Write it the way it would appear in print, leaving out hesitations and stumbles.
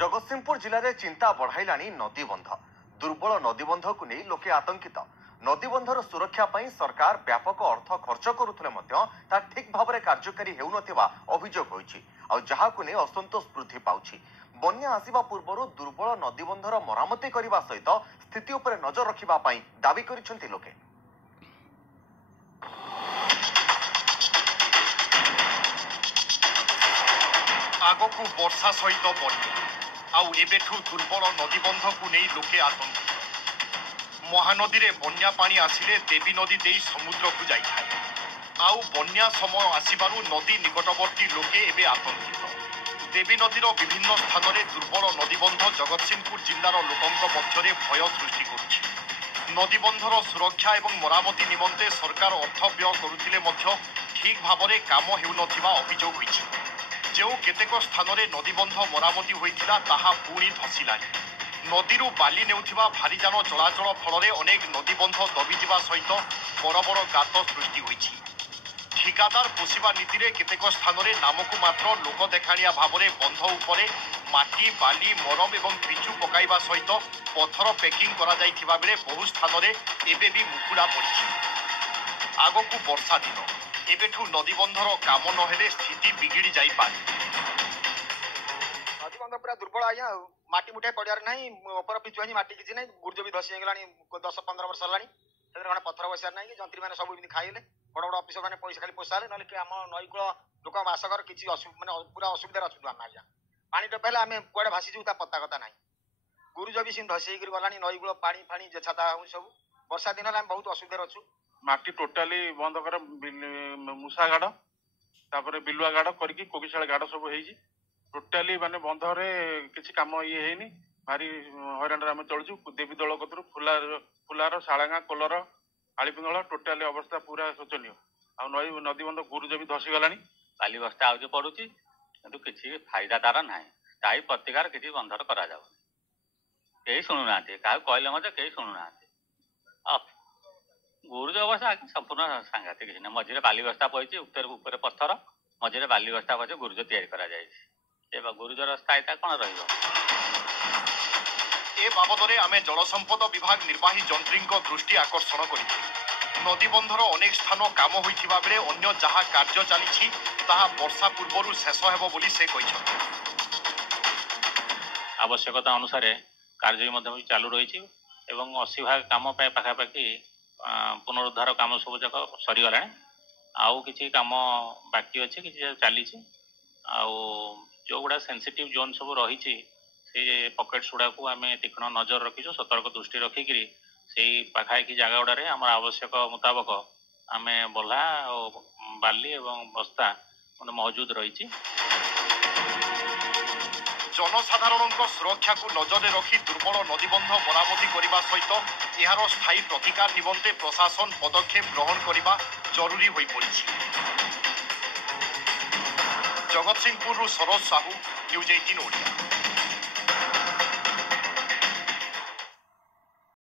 जगतसिंहपुर जिले में चिंता बढ़ाइलानी नदीबंध। दुर्बल नदीबंध को नहीं लोके आतंकित। नदीबंधर सुरक्षा पर सरकार व्यापक अर्थ खर्च करुले ठीक भाव में कार्यकारी हेउनथिबा अभियोग होईछि और जहाकु नहीं असंतोष वृद्धि पाउछि। बन्या आसिबा पूर्व दुर्बल नदीबंधर मरामती करने सहित स्थिति उपर नजर रखिबा पई दाबी करिसेंति लोके। आगकू वर्षा सहित बन्या आउ एबेठू दुर्बल नदीबंध को नहीं लोके आतंकित। महानदी रे बन्या पानी आसिले देवी नदी दे समुद्र को जाई थाए। आउ बन्या समय आसिबारु नदी निकटवर्ती लोके एबे आतंकित। देवी नदीर विभिन्न स्थान में दुर्बल नदीबंध जगतसिंहपुर जिलार लोकंक मध्यरे भय सृष्टि करुछि। नदीबंधर सुरक्षा एवं मरामती निमंते सरकार अर्थ व्यय करुथिले मध्य ठीक भाव में काम हेउनथिबा अभियोग होईछि। जो केतेक स्थान में नदीबंध मरामती होइथिला ताहा पुणी धसिलानी। नदीरू बाली नेउथिबा भारीजान चलाचल फल अनेक नदीबंध दबिजिबा सहित बड़ बड़ गात सृष्टि होइछि। ठिकादार पोषिबा नीति रे केतेक स्थान में नामकु मात्र लोक देखाणिया भाव में बंध उपरे माटी बाली मरम एवं पिचु पकाइबा सहित पथर पैकिंग करा जाइथिबा बेले बहु स्थान में एबे भी मुकुड़ा पड़िछि। आगकू वर्षा दिन एबेठू नदीबंधर काम नहेले स्थिति बिगिड़ी जाई पारे। नदीबंध पूरा दुर्बल आज्ञा माटी मुठाई पड़ियार नहीं ऊपर पिचु है माटी किसी नहीं गुर्ज भी धसी गलानी 10-15 वर्ष है गोटे पथर बसार नहीं जंत्री मैंने सब खाइले बड़ बड़ अफिसर मैंने पैसा खाली पोषाले ना कि आम नईकूल लोक बासकर किसी मैंने पूरा असुविधा अच्छु आम आज्ञा पानी टपाइले आम कड़े भासीजु पत्ता कथा ना गुरुज भी सी धसी गलानी नईकूल पानी फाणी छाता सब वर्षा दिन आम बहुत असुविधा अच्छु। माटी टोटाली बंद कर मूषा गाड़ तापर बिलुआ गाड़ करके कोकिशाला गाड़ सब होइछि। टोटाली माने बंधरे किसी काम ये हैनी भारी हैरान आम चलुछु। देवी दल कतरू फुलार शालांगा कोलर आलीपिंगल टोटाली अवस्था पूरा शोचनीय। आ नई नदीबंध गुरुज भी धसी गलानी बाली बस्ता आउज पड़ुछि किंतु किसी फायदा तार नाही। स्थायी प्रतिकार किसी बंधर करा जाउ केही सुनु नांती का कहले मते केही सुनु नांती। गुरुज अवस्था संपूर्ण सांघातिक किसी ना मझे बाली बस्ता पड़ी उत्तर ऊपर पत्थर मझे बाली बस्ता पड़े गुरुज तैयारी करा जाए गुरुजर स्थायीता कौन रहिबो। ए बाबदरे आमे जल संपद विभाग निर्वाही जंत्री दृष्टि आकर्षण करिछि। नदीबंधर अनेक स्थान काम होइथिबा बेले अन्य जहा कार्य चलिछि ताहा वर्षा पूर्वरु शेष हेबो बोली से कहिछथि। आवश्यकता अनुसार कार्य मध्य चालू रही एवं 80 भाग काम पाखापाखि पुनरुद्धार काम सब जाक सरीगला आउ किसी काम बाकी अच्छे कि चली जो गुड़ा सेंसिटिव जोन सब रही से पकेट्स गुड़ा को आम तीक्ष्ण नजर रखीचु सतर्क दृष्टि रखिक से पाखापाखि जगह गुड़े आम आवश्यक मुताबक आम बल्ला और बाली एवं बस्ता मौजूद रही। जनसाधारण सुरक्षा को नजर रखी दुर्बल नदीबंध मरामती करने सहित यार स्थायी प्रतिकार निमंते प्रशासन पदक्षेप ग्रहण करने जरूरी हो पड़ी। जगतसिंहपुर सरोज साहू, न्यूज 18 ओडिया।